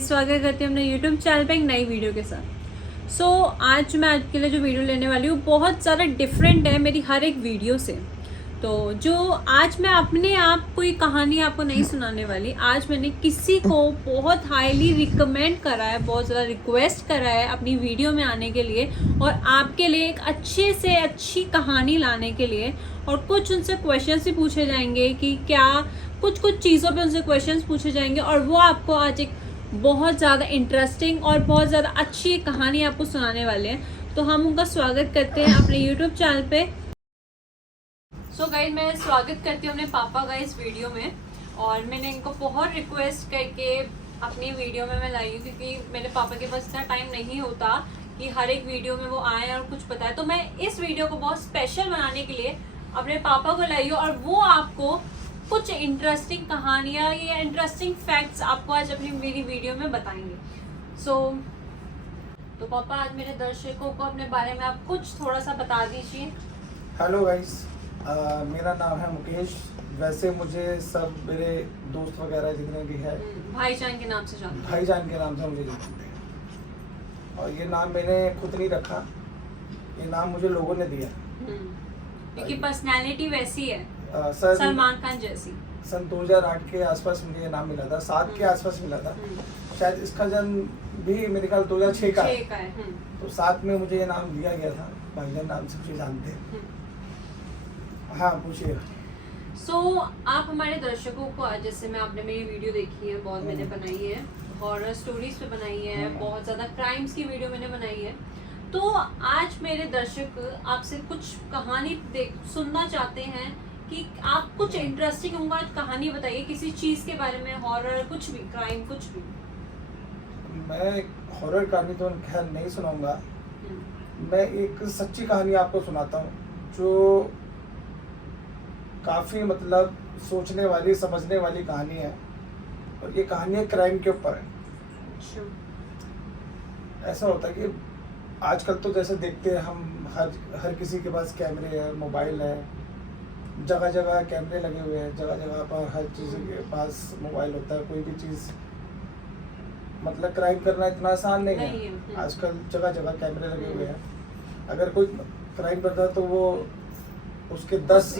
Guys, स्वागत करती हूँ अपने यूट्यूब चैनल पे एक नई वीडियो के साथ। आज मैं आपके लिए जो वीडियो लेने वाली हूँ बहुत ज़्यादा डिफरेंट है मेरी हर एक वीडियो से। तो जो आज मैं अपने आप कोई कहानी आपको नहीं सुनाने वाली। आज मैंने किसी को बहुत हाईली रिकमेंड करा है, बहुत ज़्यादा रिक्वेस्ट करा है अपनी वीडियो में आने के लिए और आपके लिए एक अच्छे से अच्छी कहानी लाने के लिए। और कुछ उनसे क्वेश्चंस भी पूछे जाएंगे कि क्या कुछ चीज़ों पे उनसे क्वेश्चंस पूछे जाएंगे और वो आपको आज एक बहुत ज़्यादा इंटरेस्टिंग और बहुत ज़्यादा अच्छी कहानी आपको सुनाने वाले हैं। तो हम उनका स्वागत करते हैं अपने यूट्यूब चैनल पे। गाइस, मैं स्वागत करती हूँ अपने पापा का इस वीडियो में। और मैंने इनको बहुत रिक्वेस्ट करके अपनी वीडियो में मैं लाई हूँ, क्योंकि मेरे पापा के पास इतना टाइम नहीं होता कि हर एक वीडियो में वो आए और कुछ बताए। तो मैं इस वीडियो को बहुत स्पेशल बनाने के लिए अपने पापा को लाई हूँ और वो आपको कुछ इंटरेस्टिंग कहानियाँ या इंटरेस्टिंग फैक्ट्स आपको आज अपनी मेरी वीडियो में बताएंगे। तो पापा, आज मेरे दर्शकों को अपने बारे में आप कुछ थोड़ा सा बता दीजिए। हेलो गाइस, मेरा नाम है मुकेश। वैसे मुझे सब मेरे दोस्त वगैरह जितने भी है भाईजान के नाम से जानते हैं। भाईजान के नाम से मुझे जानते हैं। और ये नाम मैंने खुद नहीं रखा, ये नाम मुझे लोगों ने दिया क्योंकि पर्सनालिटी वैसी है, सलमान खान जैसी। सन 2008 के आसपास मुझे ये नाम मिला था, 7 के आसपास मिला था। शायद इसका जन्म भी मेरे ख्याल 2006 का है। तो 7 में मुझे ये नाम दिया गया था। भाईजान नाम से मुझे जानते हैं। हाँ, पूछिए। आप हमारे दर्शकों को आज, जैसे मैं आपने मेरी वीडियो देखी है, बहुत मैंने बनाई है, हॉरर स्टोरीज पे बनाई है, बहुत ज़्यादा क्राइम्स की वीडियो मैंने बनाई है। तो आज मेरे दर्शक आपसे कुछ कहानी सुनना चाहते हैं कि आप कुछ इंटरेस्टिंग होगा कहानी बताइए किसी चीज़ के बारे में, हॉरर, कुछ भी, क्राइम, कुछ भी। मैं हॉरर कहानी तो खैर नहीं सुनाऊंगा। मैं एक सच्ची कहानी आपको सुनाता हूँ जो काफ़ी मतलब सोचने वाली, समझने वाली कहानी है। और ये कहानी है क्राइम के ऊपर है। ऐसा होता है कि आजकल तो जैसे देखते हैं हम, हर किसी के पास कैमरे है, मोबाइल है, जगह जगह कैमरे लगे हुए हैं, जगह जगह पर हर चीज़ के पास मोबाइल होता है। कोई भी चीज़ मतलब क्राइम करना इतना आसान नहीं है। आजकल जगह जगह कैमरे लगे हुए हैं। अगर कोई क्राइम करता है तो वो उसके 10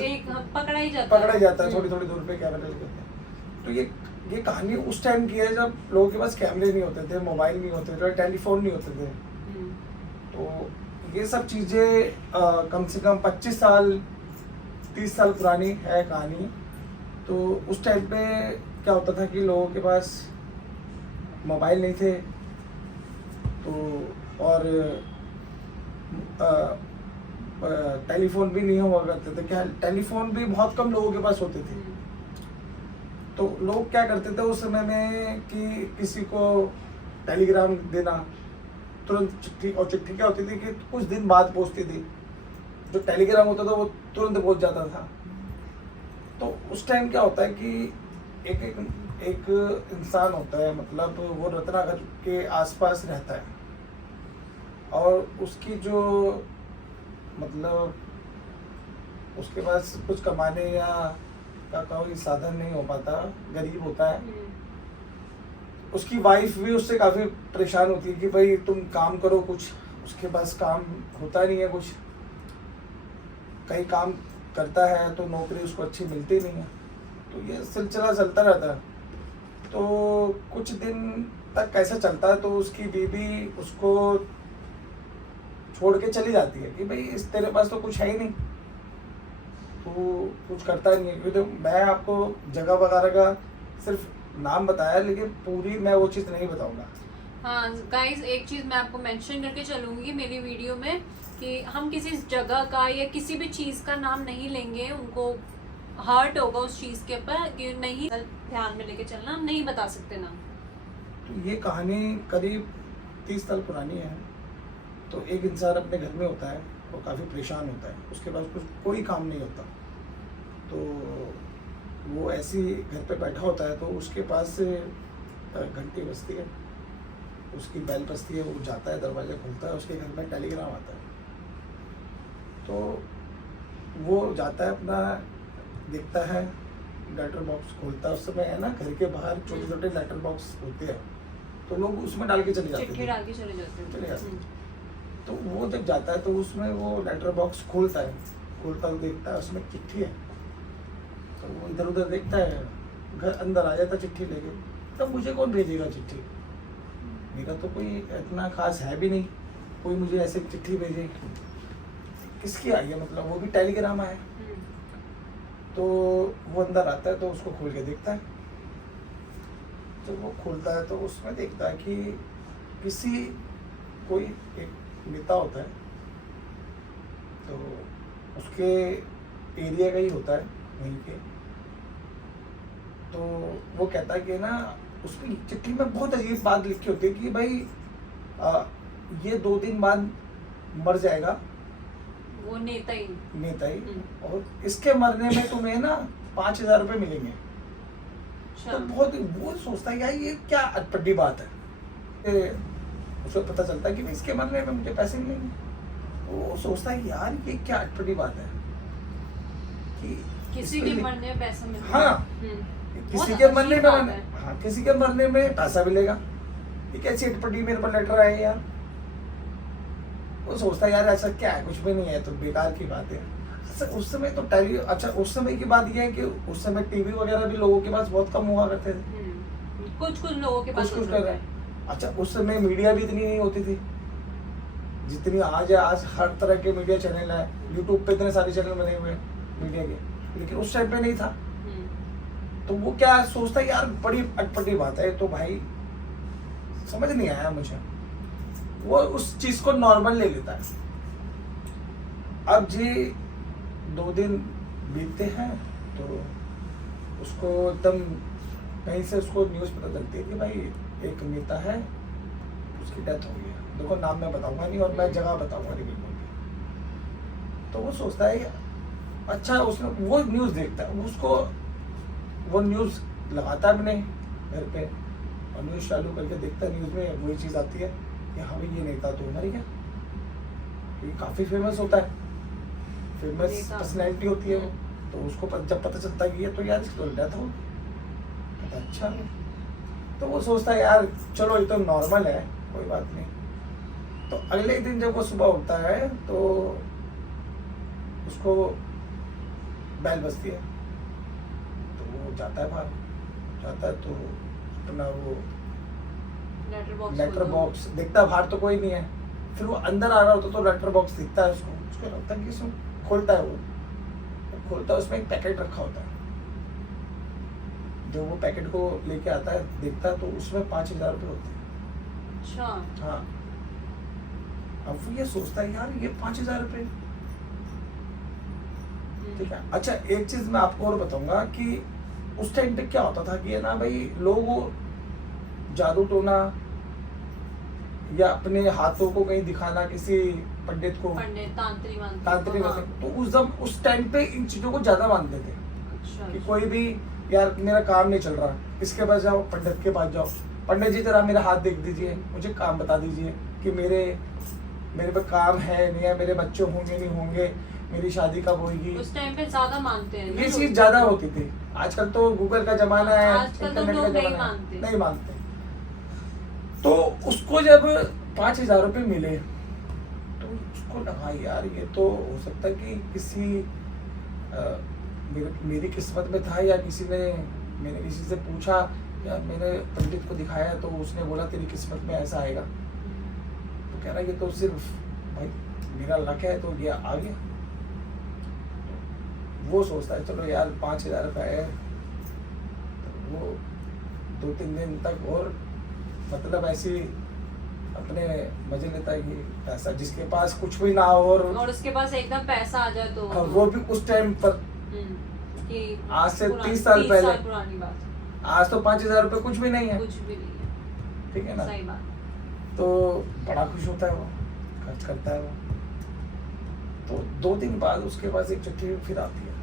पकड़ा ही जाता है। थोड़ी थोड़ी दूर पे कैमरे लगे होते हैं। तो ये कहानी उस टाइम की है जब लोगों के पास कैमरे नहीं होते थे, मोबाइल नहीं होते थे, टेलीफोन नहीं होते थे। तो ये सब चीज़ें कम से कम 25 साल 30 साल पुरानी है कहानी। तो उस टाइम पे क्या होता था कि लोगों के पास मोबाइल नहीं थे, तो और टेलीफोन भी नहीं हुआ करते थे। क्या, टेलीफोन भी बहुत कम लोगों के पास होते थे। तो लोग क्या करते थे उस समय में कि किसी को टेलीग्राम देना, तुरंत चिट्ठी, और चिट्ठी क्या होती थी कि कुछ दिन बाद पहुंचती थी। जो टेलीग्राम होता था वो तुरंत पहुंच जाता था। तो उस टाइम क्या होता है कि एक इंसान होता है, मतलब वो रत्नागर के आसपास रहता है और उसकी जो मतलब उसके पास कुछ कमाने या का कोई साधन नहीं हो पाता, गरीब होता है। उसकी वाइफ भी उससे काफ़ी परेशान होती है कि भाई तुम काम करो कुछ। उसके पास काम होता नहीं है कुछ, कहीं काम करता है तो नौकरी उसको अच्छी मिलती नहीं है। तो ये सिलसिला चलता रहता है। तो कुछ दिन तक कैसे चलता है, तो उसकी बीवी उसको छोड़ के चली जाती है कि भाई इस तेरे पास तो कुछ है ही नहीं, तो कुछ करता नहीं है। क्योंकि तो मैं आपको जगह वगैरह का सिर्फ नाम बताया, लेकिन पूरी मैं वो चीज़ नहीं बताऊंगा। हाँ गाइज, एक चीज़ मैं आपको मेंशन करके चलूँगी मेरी वीडियो में कि हम किसी जगह का या किसी भी चीज़ का नाम नहीं लेंगे। उनको हर्ट होगा उस चीज़ के ऊपर कि नहीं, ध्यान में लेके चलना, हम नहीं बता सकते नाम। तो ये कहानी करीब 30 साल पुरानी है। तो एक इंसान अपने घर में होता है, वो काफ़ी परेशान होता है, उसके पास कोई काम नहीं होता। तो वो ऐसी घर पे बैठा होता है, तो उसके पास से घंटी बजती है, उसकी बेल बजती है, वो जाता है, दरवाज़ा खुलता है, उसके घर में टेलीग्राम आता है। तो वो जाता है, अपना देखता है, लेटर बॉक्स खोलता है। उस समय है ना, घर के बाहर छोटे छोटे लेटर बॉक्स होते हैं, तो लोग उसमें डाल के चले जाते चिट्ठी थे, डाल के चले जाते चले हैं। जाते। तो वो जब जाता है तो उसमें वो लेटर बॉक्स खोलता है, तो देखता है उसमें चिट्ठी है, तो वो इधर उधर देखता है, घर अंदर आ जाता चिट्ठी लेके। तो मुझे कौन भेजेगा चिट्ठी, मेरा तो कोई इतना खास है भी नहीं, कोई मुझे ऐसे चिट्ठी भेजे, किसकी आई है, मतलब वो भी टेलीग्राम आया। तो वो अंदर आता है तो उसको खोल के देखता है, तो वो खोलता है तो उसमें देखता है कि किसी कोई एक नेता होता है, तो उसके एरिया का ही होता है वहीं के। तो वो कहता है कि ना, उसकी चिट्ठी में बहुत अजीब बात लिखी होती है कि भाई ये 2 दिन बाद मर जाएगा वो नेता ही। और इसके मरने में तुम्हें ना 5,000 रुपये मिलेंगे। अच्छा। तो बहुत वो सोचता है यार ये क्या अटपटी बात है, उसको पता चलता है कि भाई इसके मरने में मुझे पैसे मिलेंगे। वो सोचता है यार ये क्या अटपटी बात है कि किसी के मरने में पैसा मिलेगा। हाँ, किसी के मरने में, हाँ किसी के मरने में पैसा मिलेगा, ये कैसी अटपटी मेरे पर लेटर आए यार। वो सोचता है यार ऐसा क्या है, कुछ भी नहीं है, तो बेकार की बात है। उस समय तो अच्छा उस समय की बात ये है कि उस समय टीवी वगैरह भी लोगों के पास बहुत कम हुआ करते थे, कुछ लोगों के पास कुछ कर रहे हैं। अच्छा उस समय मीडिया भी इतनी नहीं होती थी जितनी आज है। आज हर तरह के मीडिया चैनल है, यूट्यूब पे इतने सारे चैनल बने हुए हैं मीडिया के, लेकिन उस टाइम पे नहीं था। तो वो क्या सोचता है यार बड़ी अटपटी बात है, तो भाई समझ नहीं आया मुझे, वो उस चीज को नॉर्मल ले लेता है। अब जी 2 दिन बीतते हैं तो उसको एकदम कहीं से उसको न्यूज़ पता चलती है कि भाई एक नेता है, उसकी डेथ हो गई है। देखो नाम मैं बताऊंगा नहीं और मैं जगह बताऊंगा नहीं बिल्कुल भी। तो वो सोचता है अच्छा, उसने वो न्यूज़ देखता है, उसको वो न्यूज़ लगाता है अपने घर पे और न्यूज़ चालू करके देखता है, न्यूज़ में वही चीज़ आती है कि हाँ भाई ये नेता तो मर गया। ये काफ़ी फेमस होता है, फेमस पर्सनैलिटी होती है वो। तो उसको जब पता चलता है कि ये तो यार इसकी तो डेथ हो गई। अच्छा, तो वो सोचता है यार चलो ये तो नॉर्मल है, कोई बात नहीं। तो अगले दिन जब वो सुबह उठता है तो उसको बेल बजती है, तो वो जाता है बाहर, जाता है तो अपना वो लेटर बॉक्स देखता है, बाहर तो कोई नहीं है। फिर वो अंदर आ रहा होता तो लेटर बॉक्स दिखता है उसको लगता है कि इसमें खोलता है, वो खोलता है, उसमें एक पैकेट रखा होता है। जो वो पैकेट को लेके आता है देखता है तो उसमें 5,000 रुपये होते हैं। अच्छा। हाँ, अब वो ये सोचता है यार ये 5,000 रुपये, ठीक है। अच्छा एक चीज मैं आपको और बताऊंगा कि उस टाइम पे क्या होता था कि है ना भाई, लोग जादू टोना या अपने हाथों को कहीं दिखाना किसी पंडित को, तांत्रिक हाँ। तो उस टाइम पे इन चीजों को ज्यादा मानते थे। अच्छा, कि कोई भी यार मेरा काम नहीं चल रहा, इसके पास जाओ, पंडित के पास जाओ, पंडित जी जरा मेरा हाथ देख दीजिए, मुझे काम बता दीजिए कि मेरे पे काम है नहीं है, मेरे बच्चे होंगे नहीं होंगे, मेरी शादी कब होगी। उस टाइम पे ज्यादा मानते हैं, ये चीज ज्यादा होती थी। आजकल तो गूगल का जमाना है, आजकल तो लोग नहीं मानते। तो उसको जब 5,000 रुपये मिले तो उसको लगा यार ये तो हो सकता है कि किसी मेरी किस्मत में था, या मैंने किसी से पूछा या मैंने पंडित को दिखाया तो उसने बोला तेरी किस्मत में ऐसा आएगा। तो कह रहा ये तो सिर्फ भाई मेरा लक है, तो ये आ गया। वो सोचता है चलो यार 5,000 रुपये है, तो वो 2-3 दिन तक और मतलब ऐसी अपने मजे लेता है कि पैसा जिसके पास कुछ भी ना हो और उसके पास एकदम पैसा आ जाए तो वो भी उस टाइम पर कि आज से 30 साल पहले, पुरानी बात। आज तो 5,000 रुपये कुछ भी नहीं है, कुछ भी नहीं है, ठीक है ना। सही बात। तो बड़ा खुश होता है वो, खर्च करता है वो। तो 2 दिन बाद उसके पास एक चिट्ठी फिर आती है,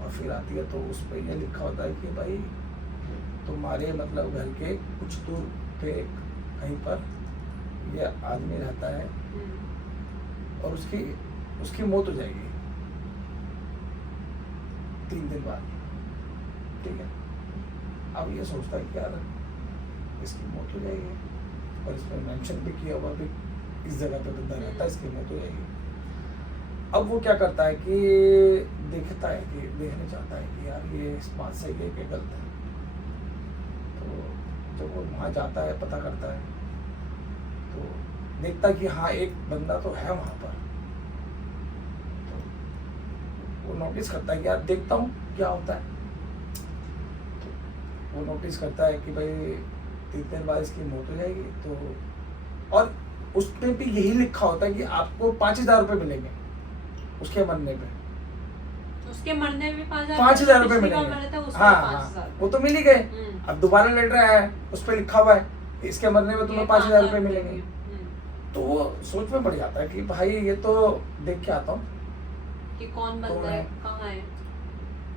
और फिर आती है तो उस पर यह लिखा होता है कि भाई तुम्हारे मतलब घर के कुछ दूर पे कहीं पर ये आदमी रहता है और उसकी मौत हो जाएगी 3 दिन बाद, ठीक है। अब ये सोचता है कि यार इसकी मौत हो जाएगी, और इसमें मेंशन भी किया हुआ भी इस जगह पे बंदा रहता है, इसकी मौत हो जाएगी। अब वो क्या करता है कि देखता है कि देखना चाहता है कि यार ये इस बात सही है कि गलत है। तो जब वो वहाँ जाता है, पता करता है, तो देखता है कि हाँ एक बंदा तो है वहाँ पर। तो वो नोटिस करता है कि यार देखता हूँ क्या होता है। तो वो नोटिस करता है कि भाई 3 दिन बाद इसकी मौत हो जाएगी। तो और उसमें भी यही लिखा होता है कि आपको 5,000 रुपये मिलेंगे उसके मरने पे। उसके मरने में 5,000 रुपये मिलेंगे। हाँ, वो तो मिल ही गए। अब दोबारा लेटर आया है, उस पर लिखा हुआ है कि इसके मरने में तुम्हें 5,000 रुपये मिलेंगे। तो वो सोच में पड़ जाता है कि भाई ये तो देख के आता हूँ कि कौन बंदा है, कहाँ है।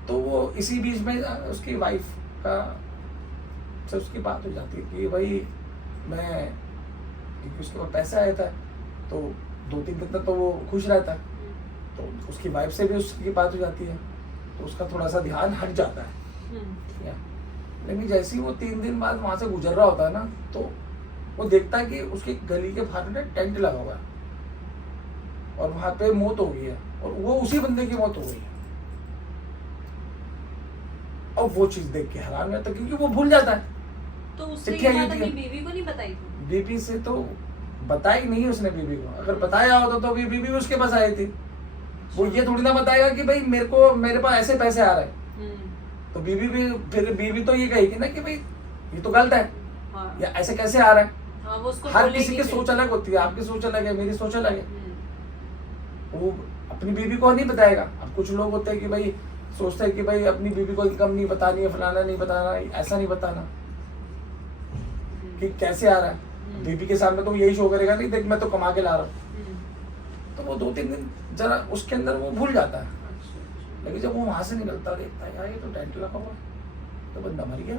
तो वो इसी बीच में उसकी वाइफ का से उसकी बात हो जाती है कि भाई मैं, क्योंकि उसके पास पैसा आया था तो 2-3 दिन तक तो वो खुश रहता है। तो उसकी वाइफ से भी उसकी बात हो जाती है, तो उसका थोड़ा सा ध्यान हट जाता है। ठीक है, लेकिन जैसे ही वो 3 दिन बाद वहाँ से गुजर रहा होता है ना, तो वो देखता है कि उसकी गली के बाहर ना टेंट लगा हुआ है और वहाँ पे मौत हो गई है, और वो उसी बंदे की मौत हो गई है। अब वो चीज़ देख के हैरान हो जाता है, क्योंकि वो भूल जाता है। तो उसने चिट्ठियाँ ये बात होती अपनी हैं। बीवी को नहीं बताई थी? बीबी से तो बताई नहीं उसने बीबी को। अगर बताया होता तो बीबी भी उसके पास आई थी। वो ये थोड़ी ना बताएगा कि भाई मेरे पास ऐसे पैसे आ रहे हैं। तो बीबी भी, फिर बीबी तो ये कहेगी ना कि भाई ये तो गलत है। हाँ। या ऐसे कैसे आ रहा है। हाँ, वो उसको हर बोलेगी किसी की फिर। सोच अलग होती है, आपकी सोच अलग है, मेरी सोच अलग है। वो अपनी बीबी को नहीं बताएगा। अब कुछ लोग होते हैं कि भाई सोचते हैं कि भाई अपनी बीबी को इनकम नहीं बतानी है, फलाना नहीं बताना, ऐसा नहीं बताना कि कैसे आ रहा है। बीबी के सामने तो यही शो करेगा, नहीं देख मैं तो कमा के ला रहा हूँ। तो वो 2-3 दिन जरा उसके अंदर वो भूल जाता है। लेकिन जब वो वहां से निकलता देखता है यार ये तो टेंट लगा हुआ, तो बंदा मर गया।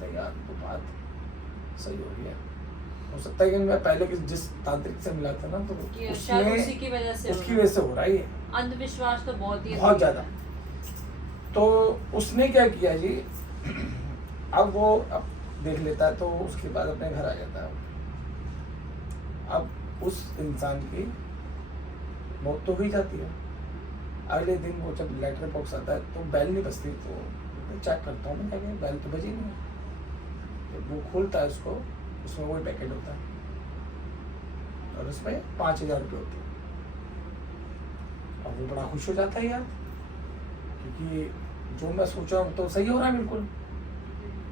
तो यार तो बात सही हो गया। हो सकता है कि मैं पहले जिस तांत्रिक से मिला था ना, तो शायद उसी की वजह से हो रहा है। अंधविश्वास तो बहुत ज्यादा। तो उसने क्या किया जी, अब वो देख लेता है, तो उसके बाद अपने घर आ जाता है। अब उस इंसान की मौत तो हुई जाती है। अगले दिन वो जब लेटर बॉक्स आता है तो बेल नहीं बजती, तो चेक करता हूँ मैं जाके, बेल तो बजी नहीं। तो वो खोलता है उसको, उसमें वही पैकेट होता है और उसमें 5,000 रुपये होते हैं। अब वो बड़ा खुश हो जाता है यार, क्योंकि जो मैं सोचा तो सही हो रहा है, बिल्कुल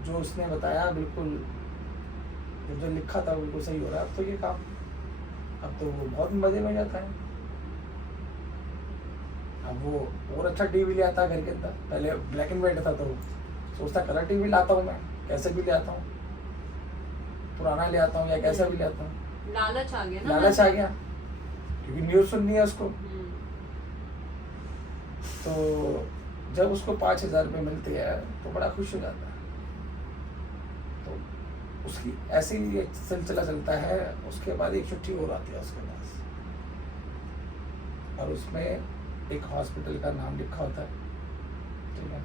जो उसने बताया बिल्कुल जो लिखा था बिल्कुल सही हो रहा है। अब तो ये काम, अब तो वो बहुत मजे में जाता है। अब वो और अच्छा टीवी ले आता है घर के अंदर। पहले ब्लैक एंड व्हाइट था, तो सोचता कलर टीवी लाता हूँ मैं, कैसे भी ले आता हूँ, पुराना ले आता हूँ या कैसा भी ले आता हूँ। लालच आ गया ना, लालच आ गया, क्योंकि न्यूज़ सुननी है उसको। तो जब उसको 5,000 रुपये मिलते हैं तो बड़ा खुश हो जाता है। तो उसकी ऐसे ही एक सिलसिला चलता है। उसके बाद एक चिट्ठी और आती है उसके पास, और उसमें एक हॉस्पिटल का नाम लिखा होता है। ठीक है,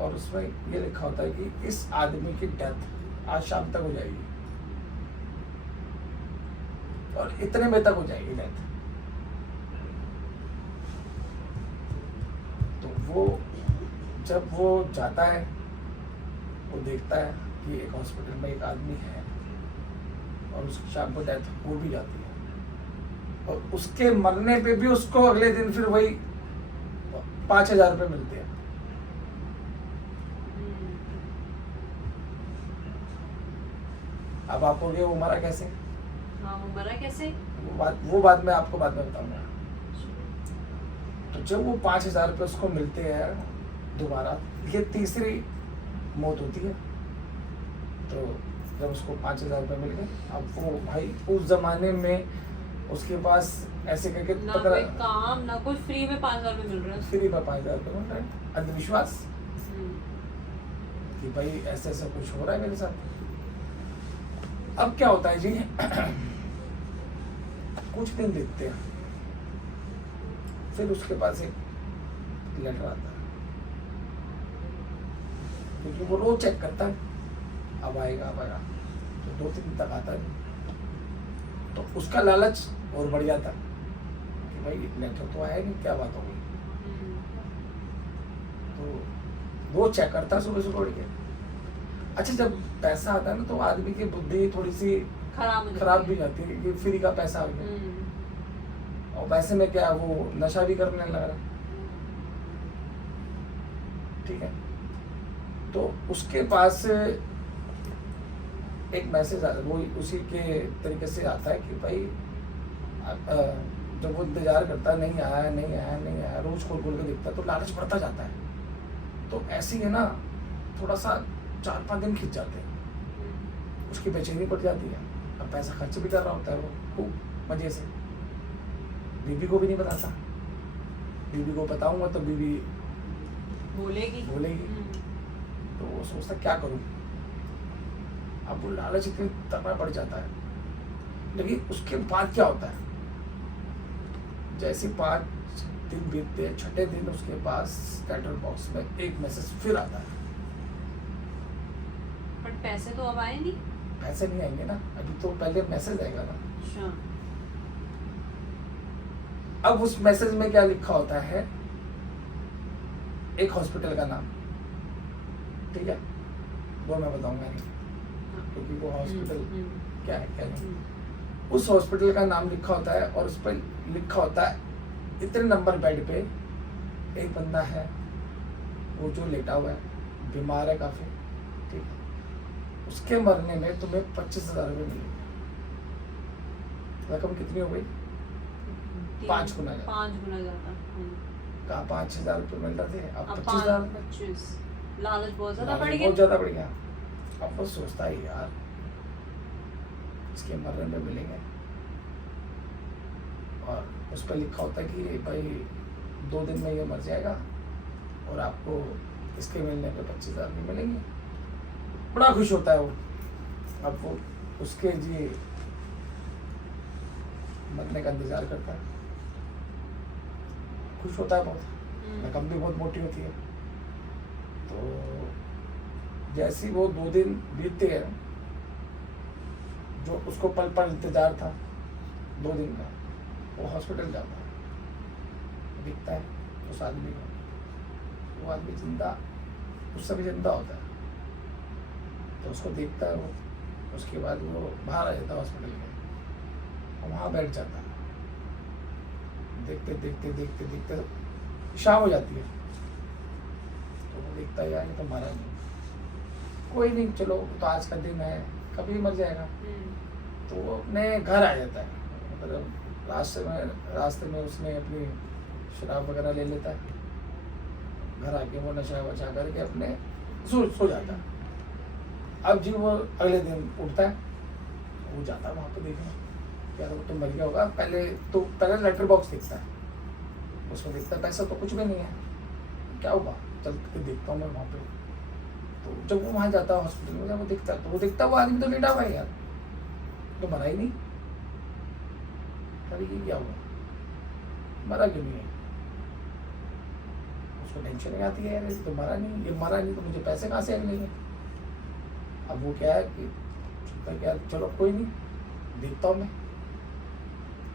और उसमें ये लिखा होता है कि इस आदमी की डेथ आज शाम तक हो जाएगी और इतने बजे तक हो जाएगी डेथ। तो वो जब वो जाता है, वो देखता है कि एक हॉस्पिटल में एक आदमी है और उसकी शाम को डेथ हो भी जाती है, और उसके मरने पे भी उसको अगले दिन फिर वही 5,000 रुपये मिलते हैं। अब आप बोलोगे वो मरा कैसे? हाँ, वो मरा कैसे? वो बात मैं आपको बाद में बताऊंगा। तो जब वो 5,000 रुपये उसको मिलते हैं दोबारा, ये तीसरी मौत होती है। तो जब उसको 5,000 रुपये मिल गए, अब वो भाई उस जमाने में उसके पास ऐसे करके ना कोई काम ना कुछ, फ्री में 5,000 रुपये मिल रहे हैं। फ्री में 5,000 रुपये मिल रहे हैं। अंधविश्वास कि भाई ऐसे ऐसा कुछ हो रहा है मेरे साथ। अब क्या होता है जी, कुछ दिन देखते हैं, फिर उसके पास एक लेटर आता है क्योंकि वो रोज चेक करता है, अब आएगा अब आएगा, तो 2-3 दिन तक आता नहीं, तो उसका लालच और बढ़ जाता कि भाई लेटर तो आया नहीं, क्या बात हो गई। तो वो चेक करता सुबह सुबह उठ के। अच्छा, जब पैसा आता है ना तो आदमी की बुद्धि थोड़ी सी खराब भी जाती है कि फ्री का पैसा आ गया, और पैसे में क्या वो नशा भी करने लग रहा है। ठीक है, तो उसके पास एक मैसेज वो उसी के तरीके से आता है कि भाई जब वो इंतजार करता है, नहीं आया नहीं आया नहीं आया, रोज खोल खोल के देखता है, तो लालच बढ़ता जाता है। तो ऐसे ही है ना, थोड़ा सा 4-5 दिन खिंच जाते हैं, उसकी बेचैनी बढ़ जाती है। अब पैसा खर्च भी कर रहा होता है वो खूब मजे से, बीवी को भी नहीं बताता, बीवी को बताऊंगा तो बीवी बोलेगी। तो वो सोचता क्या करूं। अब वो लालच इतनी तगड़ा बढ़ जाता है। लेकिन उसके बाद क्या होता है, जैसे 5 दिन बीतते हैं, 6ठे दिन उसके पास लेटर बॉक्स में एक मैसेज फिर आता है। पर पैसे तो अब आए नहीं। पैसे नहीं आएंगे ना, अभी तो पहले मैसेज आएगा ना। अच्छा। अब उस मैसेज में क्या लिखा होता है, एक हॉस्पिटल का नाम, ठीक है, वो मैं बताऊंगा नहीं, क्योंकि वो हॉस्पिटल क्या है क्या नहीं। उस हॉस्पिटल का नाम लिखा होता है और उस पर लिखा होता है इतने नंबर बेड पे एक बंदा है, वो जो लेटा हुआ है, बीमार है काफी, ठीक है, उसके मरने में तुम्हें 25,000 रुपये मिलेंगे। रकम कितनी हो गई? 5 गुना ज्यादा। 5 गुना ज्यादा। कहा 5,000 रुपये मिल रहे थे, अब 25,000। 25। लालच बहुत ज्यादा बढ़ गया। बहुत ज्यादा बढ़ गया। अब वो सोचता है यार इसके मरने में मिलेंगे, और उस पर लिखा होता है कि भाई 2 दिन में ये मर जाएगा और आपको इसके मिलने पे 25,000 नहीं मिलेंगे। बड़ा खुश होता है वो। अब वो उसके जी मरने का इंतजार करता है, खुश होता है बहुत, रकम भी बहुत मोटी होती है। तो जैसे ही वो 2 दिन बीतते हैं, जो उसको पल पल इंतजार था 2 दिन का, वो हॉस्पिटल जाता है, दिखता है उस आदमी को, वो आदमी जिंदा, उस समय जिंदा होता है। तो उसको देखता है वो, उसके बाद वो बाहर आ जाता है हॉस्पिटल के, और वहाँ बैठ जाता है। देखते देखते देखते देखते शाम हो जाती है, तो वो देखता है यार ये तो मरा नहीं, कोई नहीं, चलो तो आज का दिन है, कभी मर जाएगा। तो वो अपने घर आ जाता है, मतलब रास्ते में उसने अपनी शराब वगैरह ले लेता है, घर आके वो नशा वशा करके अपने सो जाता है। अब जी वो अगले दिन उठता है, वो जाता है वहाँ पे देखने, यार वो तो मर गया होगा। पहले लेटर बॉक्स देखता है, उसमें देखता है पैसा तो कुछ भी नहीं है, क्या होगा, चल के देखता हूँ मैं वहाँ पे। तो जब वो वहाँ जाता है हॉस्पिटल में, जब वो देखता है तो वो देखता है वो आदमी तो लेटा हुआ है यार, तो मरा ही नहीं। अरे ये क्या हुआ, मरा क्यों नहीं है? उसको टेंशन नहीं आती है, यार ये तो मरा नहीं, ये मरा नहीं तो मुझे पैसे कहाँ से मिलेंगे। अब वो क्या है कि क्या, चलो कोई नहीं, देखता हूँ मैं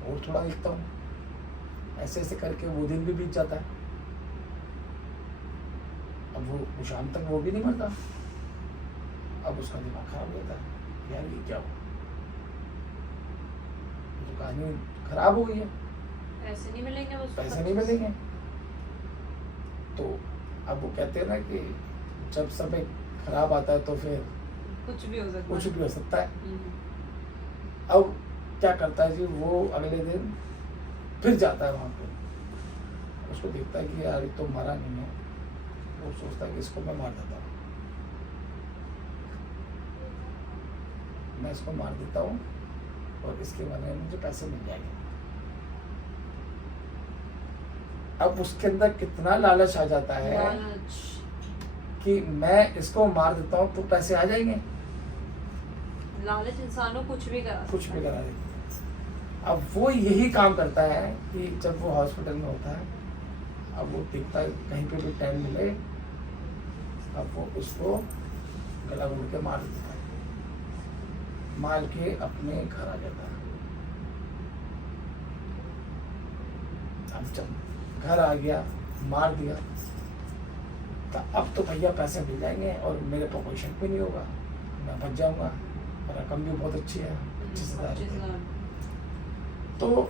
और थोड़ा देखता हूँ, ऐसे ऐसे करके वो दिन भी बीत जाता है। अब वो शाम तक वो भी नहीं मरता। अब उसका दिमाग खराब हो जाता है, यार ये क्या हुआ, तो कहानी खराब हो गई है, पैसे नहीं मिलेंगे, पैसे नहीं मिलेंगे। तो अब वो कहते हैं ना कि जब समय खराब आता है तो फिर कुछ भी हो सकता है। अब क्या करता है जी, वो अगले दिन फिर जाता है वहाँ पे, उसको देखता है कि यार ये तो मरा नहीं है। वो सोचता है कि इसको मैं मार देता हूँ, मैं इसको मार देता हूँ और इसके बदले में मुझे पैसे मिल जाएंगे। अब उसके अंदर कितना लालच आ जाता है कि मैं इसको मार देता हूँ तो पैसे आ जाएंगे। लालच इंसान को कुछ भी करा देता है। अब वो यही काम करता है कि जब वो हॉस्पिटल में होता है, अब वो देखता है कहीं पे भी टाइम मिले, अब वो उसको गला घोट के मार देता है, मार के अपने घर आ जाता है। अब जब घर आ गया, मार दिया, तो अब तो भैया पैसे मिल जाएंगे और मेरे पर कोई शक भी नहीं होगा, मैं बच जाऊंगा, और रकम भी बहुत अच्छी है, 25,000। तो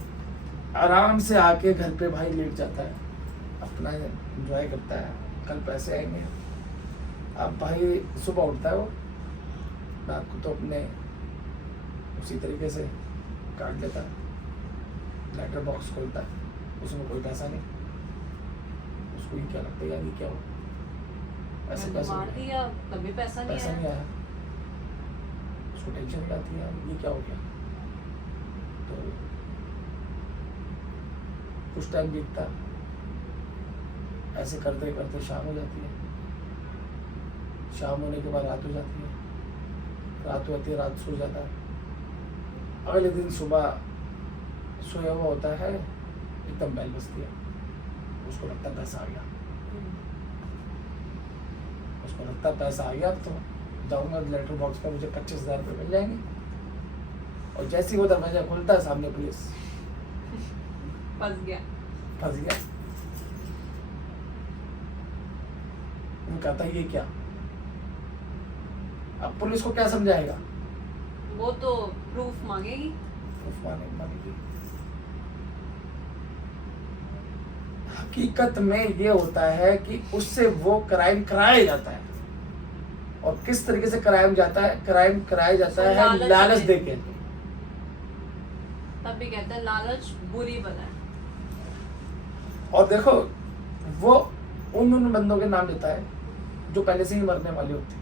आराम से आके घर पे भाई लेट जाता है, अपना एंजॉय करता है, कल पैसे आएंगे। अब भाई सुबह उठता है वो, रात को तो अपने उसी तरीके से काट लेता है, लेटर बॉक्स खोलता है, उसमें कोई पैसा नहीं। उसको ये क्या लगता है यार, ये क्या हो, ऐसे पैसे मार दिया तभी पैसा नहीं आया। उसको टेंशन नहीं आती है ये क्या हो गया। तो कुछ टाइम बीतता, ऐसे करते करते शाम हो जाती है। शाम होने के बाद रात हो जाती है, रात होती है, रात सो जाता है। अगले दिन सुबह सोया हुआ होता है, एकदम बेल बजती है, उसको लगता है पैसा आ गया, उसको लगता है पैसा आ गया, तो जाऊंगा लेटर बॉक्स पे, मुझे 25,000 रुपये मिल जाएंगे। और जैसे ही वो दरवाजा खुलता है, सामने पुलिस। फंस गया। वो कहता है ये क्या। अब पुलिस को क्या समझाएगा, वो तो प्रूफ मांगेगी। हकीकत में ये होता है कि उससे वो क्राइम कराया जाता है। और किस तरीके से क्राइम कराया जाता है, लालच देके। तब भी कहते हैं लालच बुरी बला है। और देखो वो उन बंदों के नाम लेता है जो पहले से ही मरने वाले होते हैं।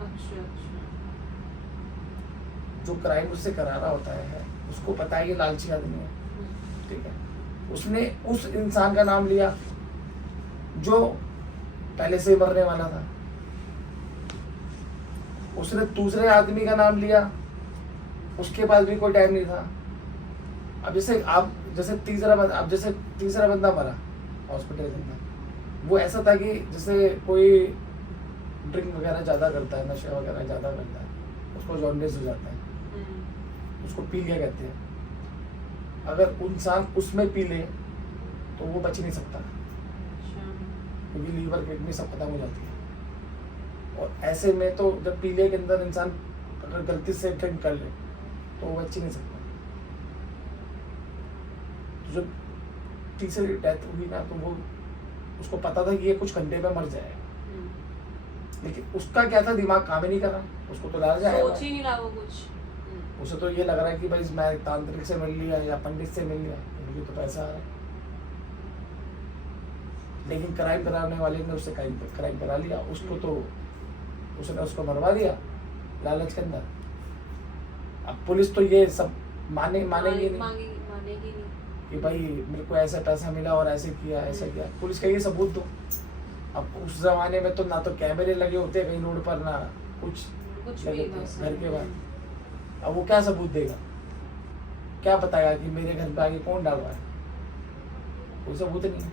अच्छा। जो क्राइम उससे करा रहा होता है, उसको पता है ये लालची आदमी है, ठीक है, उसने उस इंसान का नाम लिया जो पहले से ही मरने वाला था। उसने दूसरे आदमी का नाम लिया, उसके पास भी कोई टाइम नहीं था। अब जैसे तीसरा बंदा मरा हॉस्पिटल के अंदर, वो ऐसा था कि जैसे कोई ड्रिंक वगैरह ज़्यादा करता है, नशा वगैरह ज़्यादा करता है, उसको जॉन्डिस हो जाता है, उसको पी लिया कहते हैं। अगर इंसान उसमें पी ले तो वो बच नहीं सकता, क्योंकि लीवर किडनी सब खत्म हो जाती है। और ऐसे में तो जब पीले के अंदर इंसान अगर गलती से ड्रिंक कर ले तो वो बच ही नहीं सकता। तो जब तीसरी डेथ हुई ना, तो वो उसको पता था कि ये कुछ घंटे में मर जाएगा, लेकिन उसका क्या था, दिमाग काम ही नहीं कर रहा, उसको तो लालच आया, सोच ही नहीं रहा वो कुछ। उसे तो ये लग रहा है कि भाई मैं तांत्रिक से मिल लिया या पंडित से मिल लिया, मुझे तो पैसा आ रहा है। लेकिन क्राइम कराने वाले ने उससे क्राइम करा लिया, उसको तो उसने उसको मरवा दिया लालच के अंदर। अब पुलिस तो ये सब मानेगी नहीं कि भाई मेरे को ऐसा पैसा मिला और ऐसे किया, ऐसा किया। पुलिस का ये सबूत दो। अब उस जमाने में तो ना तो कैमरे लगे होते कहीं रोड पर, ना कुछ लगे थे घर के बाहर। अब वो क्या सबूत देगा, क्या बताएगा कि मेरे घर पे आगे कौन डाल रहा है, कोई सबूत नहीं है।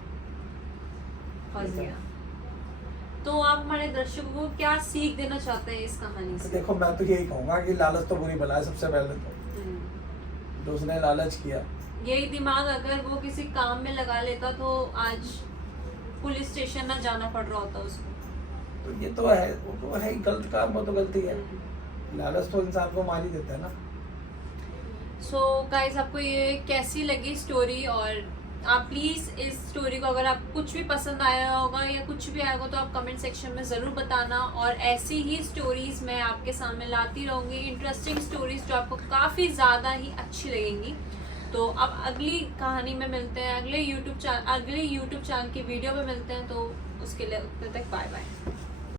फंस गया। तो आप हमारे दर्शकों को क्या सीख देना चाहते हैं इस कहानी से? देखो मैं तो यही कहूँगा कि लालच तो बुरी बला है। सबसे पहले तो जो उसने लालच किया, यही दिमाग अगर वो किसी काम में लगा लेता तो आज पुलिस स्टेशन ना जाना पड़ रहा होता उसको। तो ये तो है, वो तो है ही गलत काम, वो तो गलती है। लालच तो इंसान को मार ही देता है ना। सो गाइस, आपको ये कैसी लगी स्टोरी? और आप प्लीज़ इस स्टोरी को, अगर आप कुछ भी पसंद आया होगा या कुछ भी आएगा तो आप कमेंट सेक्शन में ज़रूर बताना। और ऐसी ही स्टोरीज़ मैं आपके सामने लाती रहूँगी, इंटरेस्टिंग स्टोरीज़ जो आपको काफ़ी ज़्यादा ही अच्छी लगेंगी। तो अब अगली कहानी में मिलते हैं, अगले यूट्यूब चैनल की वीडियो में मिलते हैं। तो उसके लिए तब तक बाय बाय।